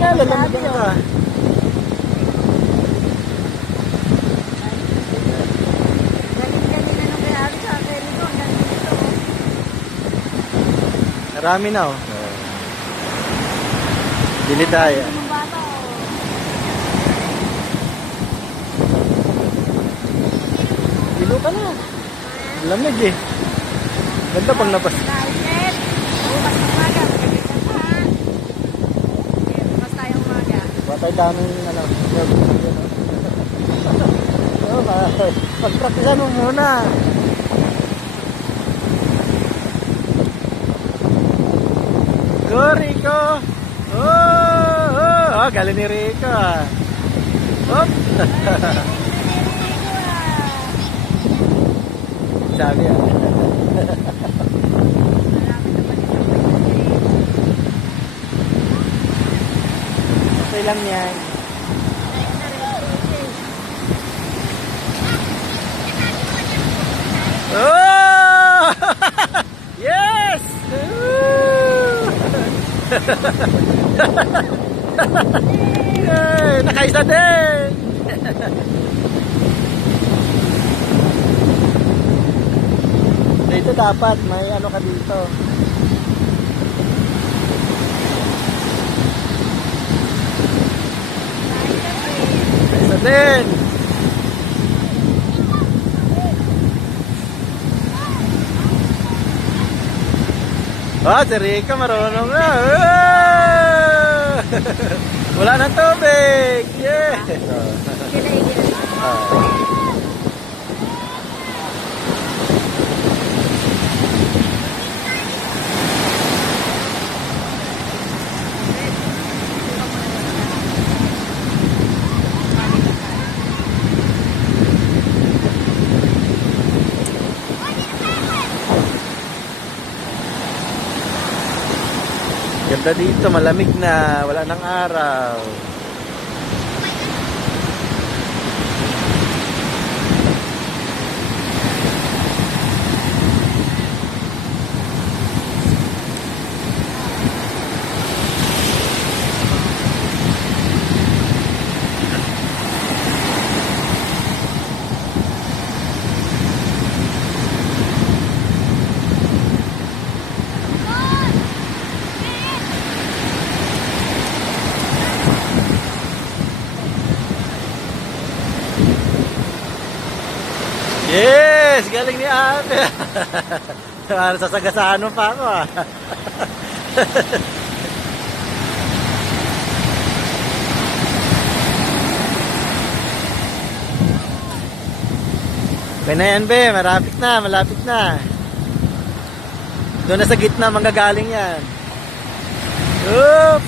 na, lalamigin ka. Galing-galing na nung kaya ari sa akin ito. Ang galing dito. Marami na oh. Bili tayo. Ang bata oh. Bilo ka na. Lamig eh. Ganda pag nabas. Kahit bukas ng umaga. Magaganda pa ha. Bukas tayong umaga. Batay daming ano. Oh, pagpraktisan mo muna. Go Rico. Oh, galing ni Rico ah. Hop. Sabi ah. Okay lang yan. Oh! Yes! Yay! Nakaisa din! Dito dapat may ano ka dito. Nakaisa din! Oh, si Rica marunong na. Wala nang tubig. Yeah. Ganda dito, malamig na, wala nang araw. Yes! Galing ni ate. Sasagasaan mo pa ako ah. Okay na yan be, malapit na. Doon na sa gitna manggagaling yan. Oop!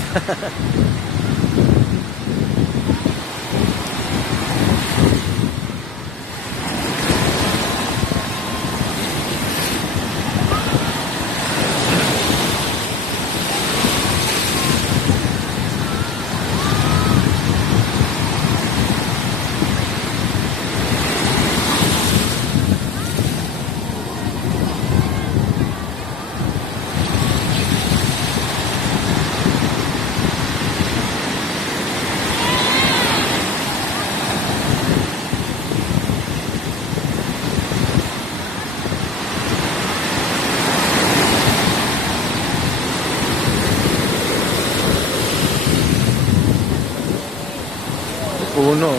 Puno.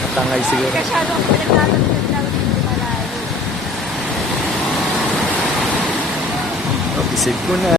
Matangay siguro. Kasyado ako pinagtatanong dito malayo. Isip ko na.